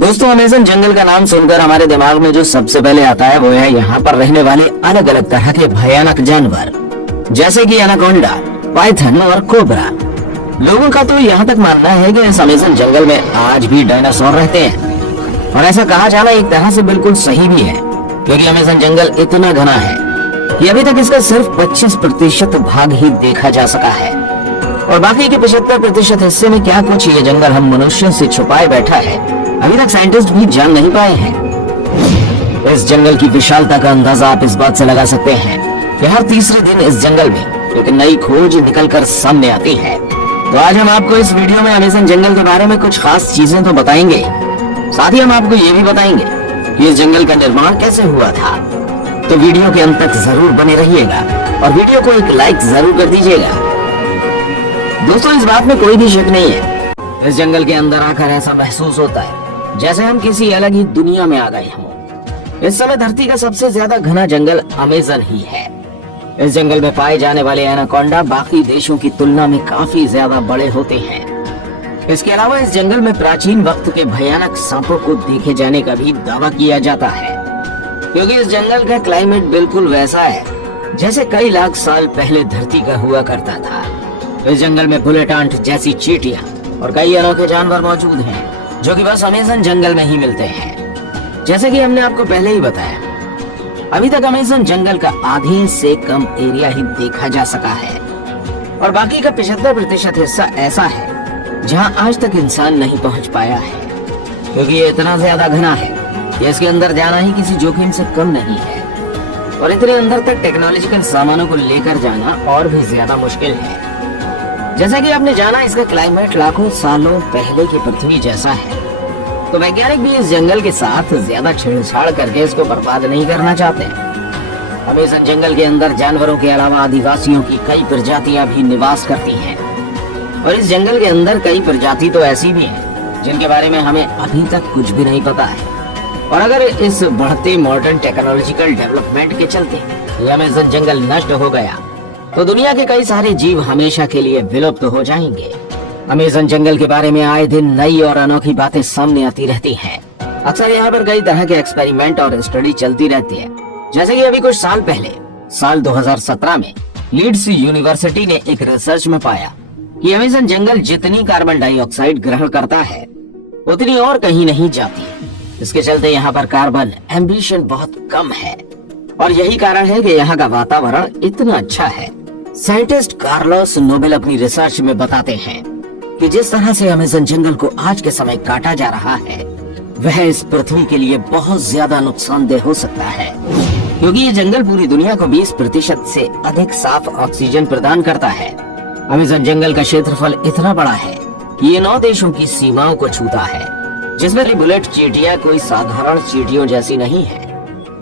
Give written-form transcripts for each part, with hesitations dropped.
दोस्तों, अमेज़न जंगल का नाम सुनकर हमारे दिमाग में जो सबसे पहले आता है वो है यहाँ पर रहने वाले अलग अलग तरह के भयानक जानवर, जैसे कि एनाकोंडा, पाइथन और कोबरा। लोगों का तो यहाँ तक मानना है कि इस अमेज़न जंगल में आज भी डायनासोर रहते हैं, और ऐसा कहा जाना एक तरह से बिल्कुल सही भी है, क्योंकि अमेज़न जंगल इतना घना है कि अभी तक इसका सिर्फ 25% भाग ही देखा जा सका है, और बाकी के 75% हिस्से में क्या कुछ ये जंगल हम मनुष्यों से छुपाए बैठा है, अभी तक साइंटिस्ट भी जान नहीं पाए हैं। इस जंगल की विशालता का अंदाजा आप इस बात से लगा सकते हैं कि हर तीसरे दिन इस जंगल में एक नई खोज निकलकर सामने आती है। तो आज हम आपको इस वीडियो में अमेज़न जंगल के बारे में कुछ खास चीजें तो बताएंगे, साथ ही हम आपको ये भी बताएंगे कि इस जंगल का निर्माण कैसे हुआ था। तो वीडियो के अंत तक जरूर बने रहिएगा और वीडियो को एक लाइक जरूर कर दीजिएगा। दोस्तों, इस बात में कोई भी शक नहीं है, इस जंगल के अंदर आकर ऐसा महसूस होता है जैसे हम किसी अलग ही दुनिया में आ गए हों। इस समय धरती का सबसे ज्यादा घना जंगल अमेज़न ही है। इस जंगल में पाए जाने वाले एनाकोंडा बाकी देशों की तुलना में काफी ज्यादा बड़े होते हैं। इसके अलावा इस जंगल में प्राचीन वक्त के भयानक सांपों को देखे जाने का भी दावा किया जाता है, क्योंकि इस जंगल का क्लाइमेट बिल्कुल वैसा है जैसे कई लाख साल पहले धरती का हुआ करता था। इस जंगल में बुलेट आंट जैसी चींटियां और कई अनोखे जानवर मौजूद हैं, जो कि बस अमेज़न जंगल में ही मिलते हैं। जैसे कि हमने आपको पहले ही बताया, अभी तक अमेज़न जंगल का आधे से कम एरिया ही देखा जा सका है, और बाकी का 75% हिस्सा ऐसा है जहां आज तक इंसान नहीं पहुंच पाया है, क्योंकि ये इतना ज्यादा घना है कि इसके अंदर जाना ही किसी जोखिम से कम नहीं है, और इतने अंदर तक टेक्नोलॉजिकल सामानों को लेकर जाना और भी ज्यादा मुश्किल है। जैसा कि आपने जाना, इसका क्लाइमेट लाखों सालों पहले की पृथ्वी जैसा है, तो वैज्ञानिक भी इस जंगल के साथ ज्यादा छेड़छाड़ करके इसको बर्बाद नहीं करना चाहते। अमेज़न जंगल के अंदर जानवरों के अलावा आदिवासियों की कई प्रजातियां भी निवास करती हैं, और इस जंगल के अंदर कई प्रजाति तो ऐसी भी हैं जिनके बारे में हमें अभी तक कुछ भी नहीं पता है। और अगर इस बढ़ते मॉडर्न टेक्नोलॉजिकल डेवलपमेंट के चलते ये अमेज़न जंगल नष्ट हो गया तो दुनिया के कई सारे जीव हमेशा के लिए विलुप्त हो जाएंगे। अमेज़न जंगल के बारे में आए दिन नई और अनोखी बातें सामने आती रहती हैं। अक्सर यहाँ पर कई तरह के एक्सपेरिमेंट और स्टडी चलती रहती है। जैसे कि अभी कुछ साल पहले, साल 2017 में लीड्स यूनिवर्सिटी ने एक रिसर्च में पाया कि अमेज़न जंगल जितनी कार्बन डाइऑक्साइड ग्रहण करता है उतनी और कहीं नहीं जाती। इसके चलते यहाँ पर कार्बन एम्बिशन बहुत कम है, और यही कारण है कि यहाँ का वातावरण इतना अच्छा है। साइंटिस्ट कार्लोस नोबेल अपनी रिसर्च में बताते हैं कि जिस तरह से अमेज़न जंगल को आज के समय काटा जा रहा है, वह इस पृथ्वी के लिए बहुत ज्यादा नुकसानदेह हो सकता है, क्योंकि ये जंगल पूरी दुनिया को 20% से अधिक साफ ऑक्सीजन प्रदान करता है। अमेज़न जंगल का क्षेत्रफल इतना बड़ा है कि ये 9 देशों की सीमाओं को छूता है, जिसमें बुलेट चींटियां कोई साधारण चींटियों जैसी नहीं है।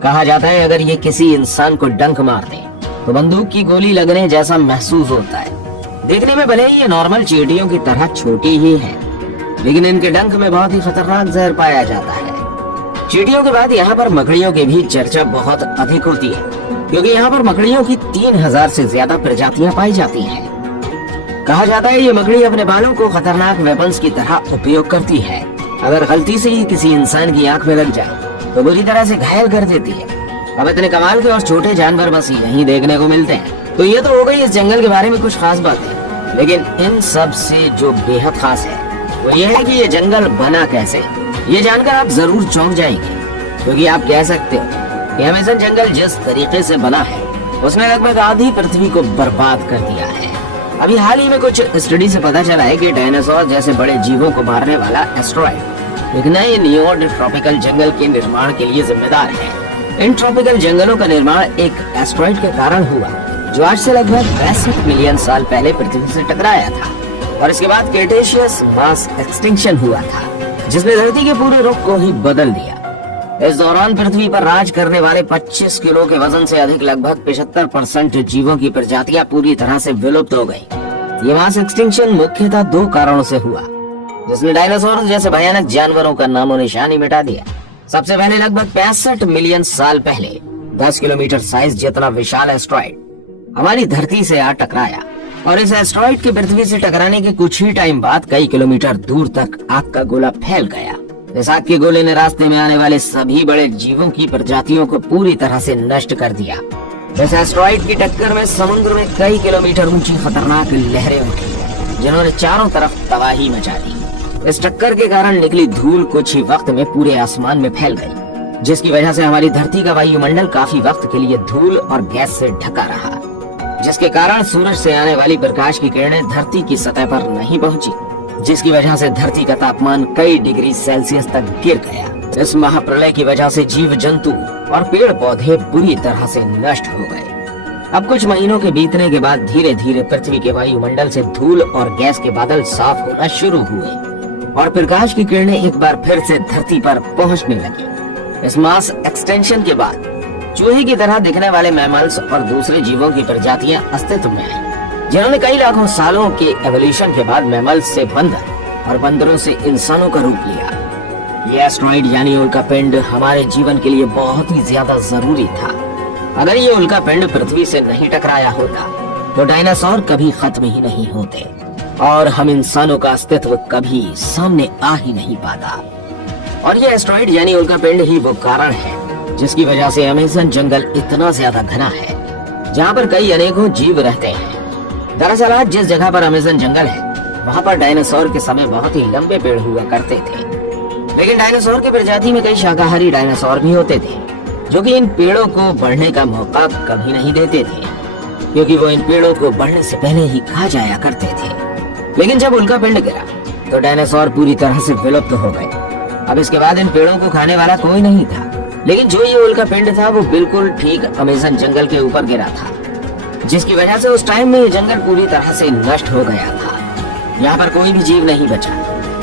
कहा जाता है अगर ये किसी इंसान को डंक मार दे तो बंदूक की गोली लगने जैसा महसूस होता है। देखने में भले ही ये नॉर्मल चींटियों की तरह छोटी ही है, लेकिन इनके डंक में बहुत ही खतरनाक जहर पाया जाता है। चींटियों के बाद यहाँ पर मकड़ियों की भी चर्चा बहुत अधिक होती है, क्योंकि यहाँ पर मकड़ियों की 3000 से ज्यादा प्रजातियां पाई जाती हैं। कहा जाता है ये मकड़ी अपने बालों को खतरनाक वेपन्स की तरह उपयोग करती है। अगर गलती से ही किसी इंसान की आंख में लग जाए तो बुरी तरह से घायल कर देती है। अब इतने कमाल के और छोटे जानवर बस यहीं देखने को मिलते हैं। तो ये तो हो गई इस जंगल के बारे में कुछ खास बातें, लेकिन इन सब से जो बेहद खास है वो ये है कि ये जंगल बना कैसे। ये जानकर आप जरूर चौंक जाएंगे, क्योंकि आप कह सकते हो कि अमेज़न जंगल जिस तरीके से बना है उसने लगभग आधी पृथ्वी को बर्बाद कर दिया है। अभी हाल ही में कुछ स्टडी से पता चला है कि डायनासोर जैसे बड़े जीवों को मारने वाला एस्ट्रॉइड एक नए नियोड ट्रॉपिकल जंगल के निर्माण के लिए जिम्मेदार है। इन ट्रॉपिकल जंगलों का निर्माण एक एस्ट्रॉइड के कारण हुआ, जो आज से लगभग 65 मिलियन साल पहले पृथ्वी से टकराया था, और इसके बाद क्रेटेशियस मास एक्सटिंक्शन हुआ था, जिसने धरती के पूरे रुख को ही बदल दिया। इस दौरान पृथ्वी पर राज करने वाले 25 किलो के वजन से अधिक लगभग 75% जीवों की प्रजातियां पूरी तरह से विलुप्त हो गयी। ये मास एक्सटिंक्शन मुख्यतः 2 कारणों से हुआ, जिसने डायनासोर जैसे भयानक जानवरों का नामो निशान ही मिटा दिया। सबसे पहले लगभग 65 मिलियन साल पहले 10 किलोमीटर साइज जितना विशाल एस्ट्रॉइड हमारी धरती से आ टकराया, और इस एस्ट्रॉइड के पृथ्वी से टकराने के कुछ ही टाइम बाद कई किलोमीटर दूर तक आग का गोला फैल गया। इस आग के गोले ने रास्ते में आने वाले सभी बड़े जीवों की प्रजातियों को पूरी तरह से नष्ट कर दिया। इस एस्टेरॉइड की टक्कर में समुद्र में कई किलोमीटर ऊंची खतरनाक लहरें उठी, जिन्होंने चारों तरफ तबाही मचा दी। इस टक्कर के कारण निकली धूल कुछ ही वक्त में पूरे आसमान में फैल गई, जिसकी वजह से हमारी धरती का वायुमंडल काफी वक्त के लिए धूल और गैस से ढका रहा, जिसके कारण सूरज से आने वाली प्रकाश की किरणें धरती की सतह पर नहीं पहुंची, जिसकी वजह से धरती का तापमान कई डिग्री सेल्सियस तक गिर गया। इस महाप्रलय की वजह से जीव जंतु और पेड़ पौधे बुरी तरह से नष्ट हो गए। अब कुछ महीनों के बीतने के बाद धीरे धीरे पृथ्वी के वायुमंडल से धूल और गैस के बादल साफ होना शुरू हुए और प्रकाश की किरणें एक बार फिर से धरती पर पहुंचने लगी। इस मास एक्सटेंशन के बाद चूहे की तरह दिखने वाले मैमल्स और दूसरे जीवों की प्रजातियां अस्तित्व में आई, जिन्होंने कई लाखों सालों के एवोल्यूशन के बाद मैमल्स से बंदर और बंदरों से इंसानों का रूप लिया। ये एस्टेरॉइड यानी उल्कापिंड हमारे जीवन के लिए बहुत ही ज्यादा जरूरी था। अगर ये उल्कापिंड पृथ्वी से नहीं टकराया होता तो डायनासोर कभी खत्म ही नहीं होते और हम इंसानों का अस्तित्व कभी सामने आ ही नहीं पाता। और ये एस्टेरॉइड यानी उल्कापिंड ही वो कारण है जिसकी वजह से अमेज़न जंगल इतना ज्यादा घना है, जहाँ पर कई अनेकों जीव रहते हैं। दरअसल आज जिस जगह पर अमेज़न जंगल है वहाँ पर डायनासोर के समय बहुत ही लंबे पेड़ हुआ करते थे, लेकिन डायनासोर की प्रजाति में कई शाकाहारी डायनासोर भी होते थे जो कि इन पेड़ों को बढ़ने का मौका कभी नहीं देते थे, क्योंकि वो इन पेड़ों को बढ़ने से पहले ही खा जाया करते थे। लेकिन जब उल्कापिंड गिरा तो डायनासोर पूरी तरह से विलुप्त हो गए। अब इसके बाद इन पेड़ों को खाने वाला कोई नहीं था, लेकिन जो ये उल्कापिंड था वो बिल्कुल ठीक अमेज़न जंगल के ऊपर गिरा था, जिसकी वजह से उस टाइम में ये जंगल पूरी तरह से नष्ट हो गया था। यहाँ पर कोई भी जीव नहीं बचा,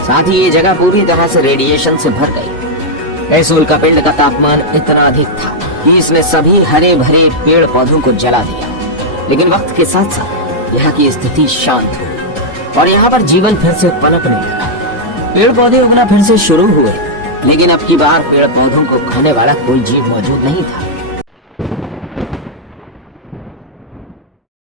साथ ही ये जगह पूरी तरह से रेडिएशन से भर गई। इस उल्कापिंड का तापमान इतना अधिक था कि इसने सभी हरे भरे पेड़ पौधों को जला दिया, लेकिन वक्त के साथ साथ यहाँ की स्थिति शांत हुई और यहाँ पर जीवन फिर से पनपने लगा। पेड़ पौधे उगना फिर से शुरू हुए, लेकिन अब की बार पेड़ पौधों को खाने वाला कोई जीव मौजूद नहीं था।